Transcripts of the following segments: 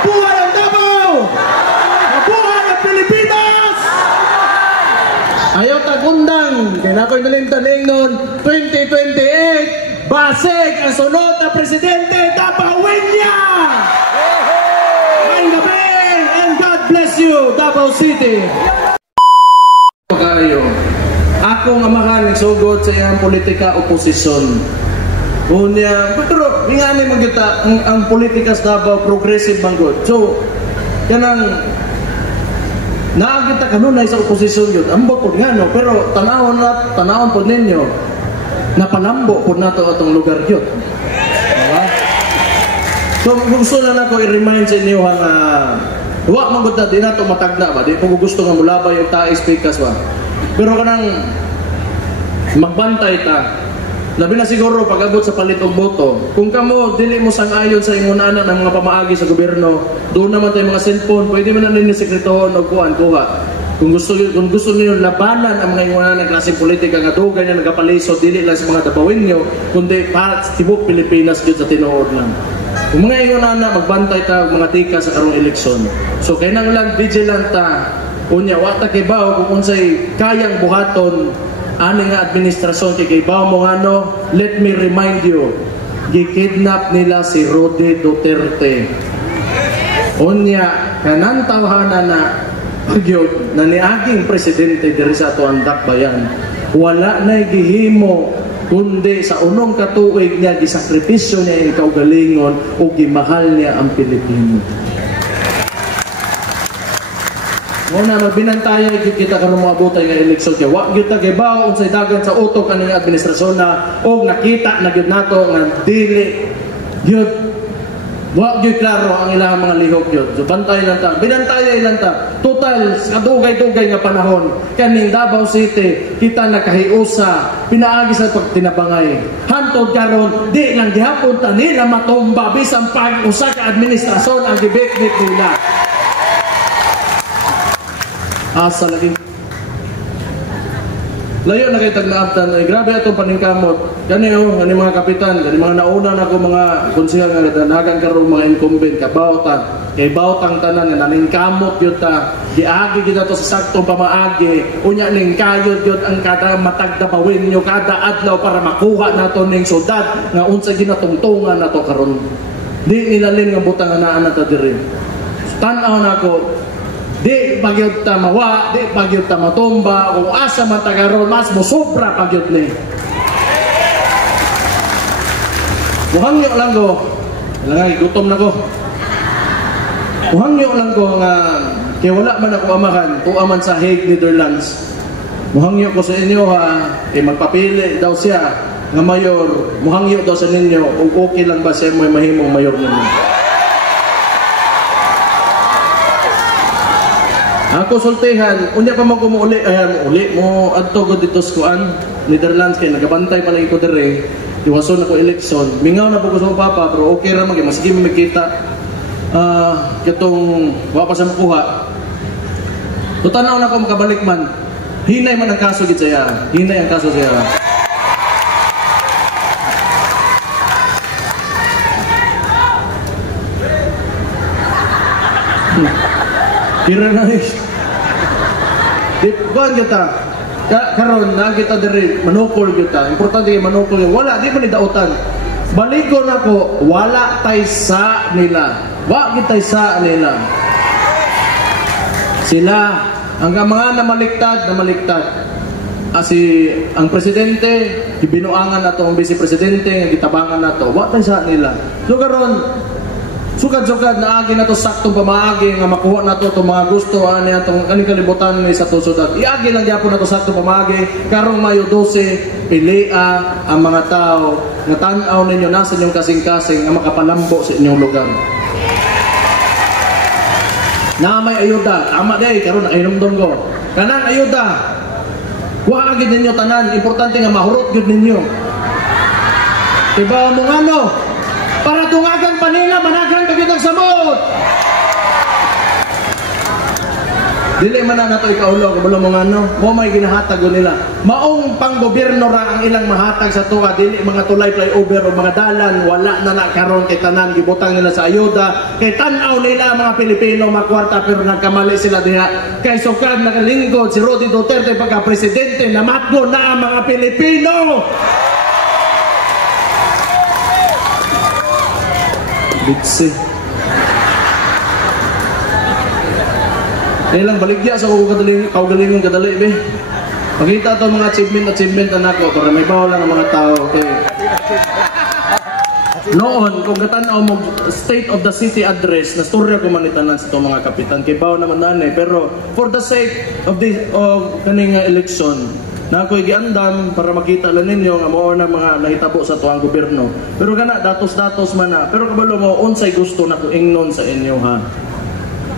Mabuhay ang Davao! Mabuhay ang Pilipinas! Ayaw tagundang, kaya na ako'y nalimtaning noon, 2028, basig ang sunod na presidente, Davao niya! Ngayong gabi, and God bless you, Davao City! Kayo, akong amahan nagsugod sa iyang politika oposisyon. Unya, pero nga ni magita ang politika sa Davao progressive manggod. So, kanang naagita kanunay sa oposisyon yun. Ambot po nga no, pero tanawon po ninyo napalambo po nato atong lugar yun. Diba? So, gusto na ako i-remind sa inyo ang huwag manggod na, di na ito matagna ba? Di po gusto nga mulabay yung taes pikas ba? Pero kanang magbantay ta, labi na siguro pag abot sa palit og boto, kung kamo dili mo sang-ayon sa ingunana ng mga pamaagi sa gobyerno, doon naman tayo mga cellphone, pwede man na ninyo sekretohon o kuha. Kung gusto niyo labanan ang mga ingunana ng klaseng politika nga dugay na nagapaliso, dili lang sa mga Davaoenyo, kundi para sa tibok Pilipinas gyud sa tinuod lang. Kung mga ingunana magbantay ta og mga tika sa karong eleksyon. So kailangan lang vigilant ta. Unya wa ta kay bawo kung unsay kayang buhaton ani nga administrasyon kay bawo mo ngano. Let me remind you, gikidnap nila si Rode Duterte. Unya kanang tawhana na pagyod na niaging presidente diri sa atoang dakbayan, wala na gihimo kundi sa unong katuig niya gisakripisyo niya ang kaugalingon o gimahal niya ang Pilipino. Muna magbinantaya kita kanang moabotay nga eleksyon kay wa gyud ta gibaw unsay dagan sa utok kaning administrasyon na og nakita na gyud nato nga dili gyud wa gyud klaro ang ilang mga lihok gyud. So bantay lang ta, binantaya lang ta. Total sa dugay-dugay nga panahon kaning Davao City kita nakahiusa pinaagi sa pagtinabangay. Hantod karon di lang gihapon ta nila matumba bisan pag usa ka administrasyon ang gibit-bit nila. Asa lagi layo na kay tagnaabtan ay grabe atong paningkamot kaniyo ani mga kapitan ani mga nauna na ko mga konsehal nga danagan karon mga incumbent kabawta kay bawtang tanan na naningkamot gyud ta giagi gyud to sa saktong pamaagi unya ning kayod gyud ang kada matag Davaoenyo kada adlaw para makuha nato ning syudad nga unsa ginatungtungan nato karon di nilalin nga butang anaan ta diri tan-aw nako. Di pagyod ta mawa, di pagyod ta matumba, kung asa man tagaron, mas mo sobra pagyod ni. Muhangyo lang ko, langay, gutom na ko. Muhangyo lang ko nga, kaya wala man ako amahan, tuaman sa Hague, Netherlands. Muhangyo ko sa inyo ha, magpapili daw siya, nga mayor, muhangyo daw sa ninyo, kung okay lang ba siya may mahimong mayor ninyo. Ako sultihan, unya pa mo kumuuli, uli mo adto ko dito sa kuan, Netherlands kay nagabantay pa lang ko dire. Iwason ako eleksyon. Mingaw na po ko sa papa, pero okay ra magay masige mo makita. Katong wa pa sa makuha. Tutanaw na ko makabalik man. Hinay man ang kaso gid saya. Hinay ang kaso saya. Kira na Kuan kita karon na kita diri manukol kita. Importante kay manukol. Wala di man ni dautan. Baligon ako, wala tay sa nila. Wa gitay sa nila. Sila ang mga namaliktad. Ang presidente, gibinuangan nato ang vice presidente, nga gitabangan nato. Wa tay sa nila. So karon sugad-sugad na agi na to saktong pamaagi nga makuha na to itong mga gusto ani atong kaning kalibutan ni sa tusod. Iagi lang gyapon na to saktong pamaagi karong Mayo 12 pilia ang mga tao nga tan-aw ninyo nasa inyong kasing-kasing nga makapalambo sa inyong lugar. Na may ayuda, tama day karon ayunom ko. Kanang ayuda. Wa agid ninyo tanan, importante nga mahurot gyud ninyo. Diba mo ngano? Para tungagan pa nila, managan pagkitang samot. Dili man na nato ikaulo kung mo nga no, mo may ginahatag nila. Maong panggobyerno ra ang ilang mahatag sa tuwa, dili mga tulay flyover o mga dalan, wala na karon kay tanan gibutang nila sa ayuda. Kay tan-aw nila mga Pilipino makwarta pero nagkamali sila diha. Kay sukad nakalingkod si Roddy Duterte pagka presidente, namatgo na ang mga Pilipino. Bitsi. Dahil lang baligya sa kaugalingon kadali, be. Pagkita ito mga achievement na nako, para may bawa lang ang mga tao. Okay. Noon, kung katanaw mo State of the City address, na storya ko manitanan sa itong mga kapitan, kay bawa naman na pero for the sake of kaning election, na ako'y giandam para makita lang ninyo nga mao na mga nahitabo sa tuwang gobyerno. Pero kana, datos-datos man na. Pero kabalo mo, unsay gusto na ko ingnon sa inyo, ha?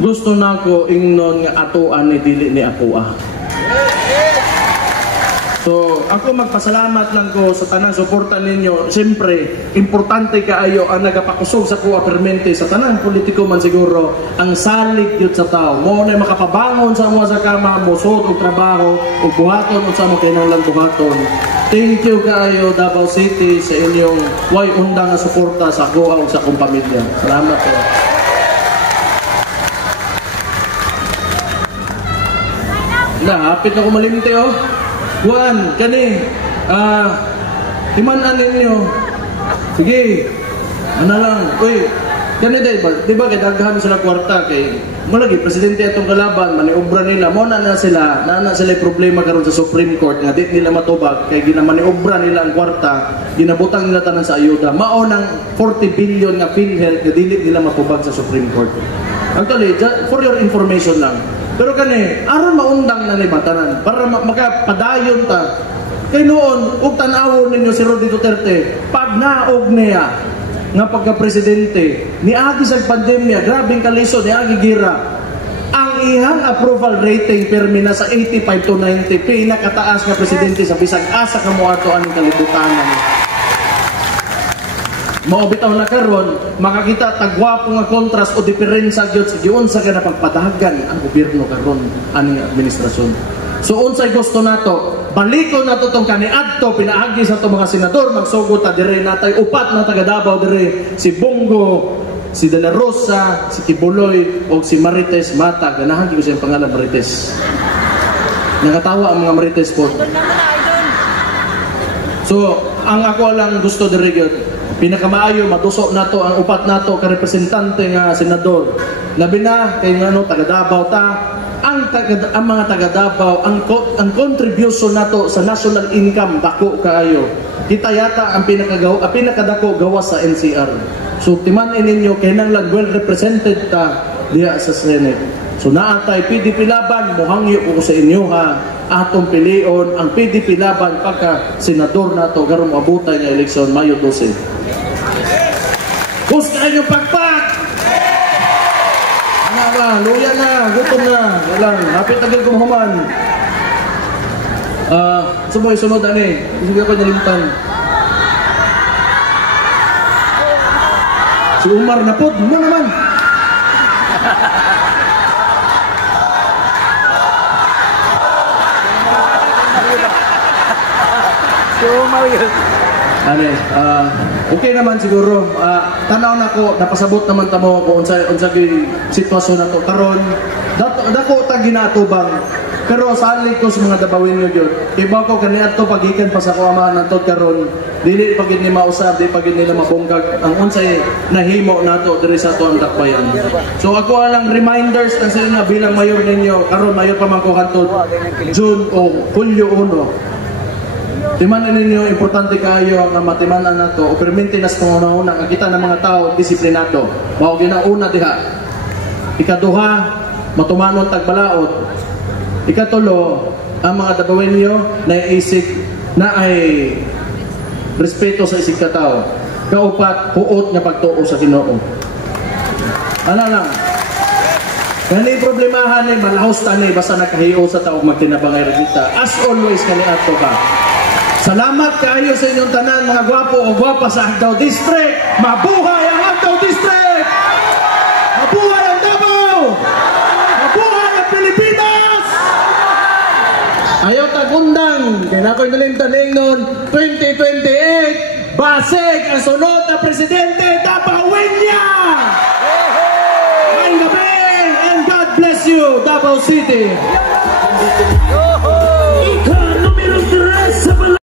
Gusto na ko ingnon nga atuan ni dili ni ako. So, ako magpasalamat lang ko sa tanang suporta ninyo. Siyempre, importante kaayo ang nagapakusog sa kuwa permente sa tanang politiko man siguro ang salig yun sa tao. Mo na makapabangon sa mga sa kama, musod o trabaho o buhaton o sa mga kinahanglan buhaton. Thank you kaayo Davao City sa inyong way undang na suporta sa kuwa o sa kong pamilya. Salamat po. Hapit na ko malimite, oh. Juan, kani, timanan ninyo. Sige, ano lang, uy, kani di ba kay daghan sila kwarta kay malagi presidente atong kalaban, maniobra nila, mo na sila problema karon sa Supreme Court nga di nila matubag kay ginamaniobra nila ang kwarta, ginabutang nila tanan sa ayuda. Mao nang 40 billion nga PhilHealth nga dili nila matubag sa Supreme Court. Actually, for your information lang. Pero kani, aron maundang na ni batanan para makapadayon ta. Kay noon, ug tan-awon ninyo si Roddy Duterte, pag naog niya nga pagka-presidente, niagi sa pandemya, grabing kalisod, niagi gira. Ang ihang approval rating permina sa 85 to 90, pinakataas nga presidente sa bisag asa ka mo ato aning kalibutanan. Maobitaw na karon, makakita tagwapo nga kontrast o diferensya gyud sa giunsa ka na pagpadagan ang gobyerno karon aning administrasyon. So unsay gusto nato? Balikon nato tong kaniadto pinaagi sa tong mga senador magsugod ta dire natay upat na taga Davao dire, si Bongo, si De La Rosa, si Kibuloy o si Marites Mata. Ganahan ko siyang pangalan Marites. Nakatawa ang mga Marites po. So ang ako lang gusto dire gyud pinakamaayo matusok nato ang upat nato ka representante nga senador. Labi na kay ngano taga Davao ta ang mga taga Davao ang contribution nato sa national income dako kaayo. Kita yata ang pinakadako gawas sa NCR. So timan-in ninyo kay nang well represented ta diha sa Senate. So naatay PDP laban mohangyo ko sa inyo ha. Atong pilion ang PDP laban pagka senador nato karon moabutay nga eleksyon Mayo 12. Gusto kayo pagpak! Ano ba? Luya na, gutom na. Walang, hapit agad kumuhuman. Sumoy, sunod ani. Sige ako nalimtan. Si Umar na po, mo naman. Si Umar yun. Okay naman siguro. Tanaw na ko, napasabot naman tamo kung unsa sitwasyon na to karon. Dako ta ginatubang. Pero salig ko sa mga Dabawin nyo yun. Iba ko kaniadto pagikan pa sa kuamaan ng tod karon. Dili pagid ni mausab, di pagid nila mabunggag ang unsay nahimo nato diri sa to ang dakbayan. So ako lang reminders lang sa inyo bilang mayor ninyo karon mayor pa man ko kadtod June o Hulyo 1. Timanan ninyo, importante kayo nga matimanan na ito o permintinas kung una-una kita ng mga tao disiplinado. Mao ginauna diha. Ikaduha, matumanon tagbalaot. Ikatulo, ang mga Dabawin nyo na isig na ay respeto sa isig katao. Kaupat, huot nga pagtuo sa Ginoo. Ano lang? Kani problemahan ni malahos tani basta nakahiyo sa tao magtinabangay kita. As always kani ato ba? Salamat kayo sa inyong tanan mga gwapo o gwapa sa Agdao District. Mabuhay ang Agdao District! Mabuhay ang Davao! Mabuhay ang Pilipinas! undang. Kaya na ako'y nalimtan nun 2028, basig ang sunod na presidente, Davao niya! May gabi, and God bless you, Davao City!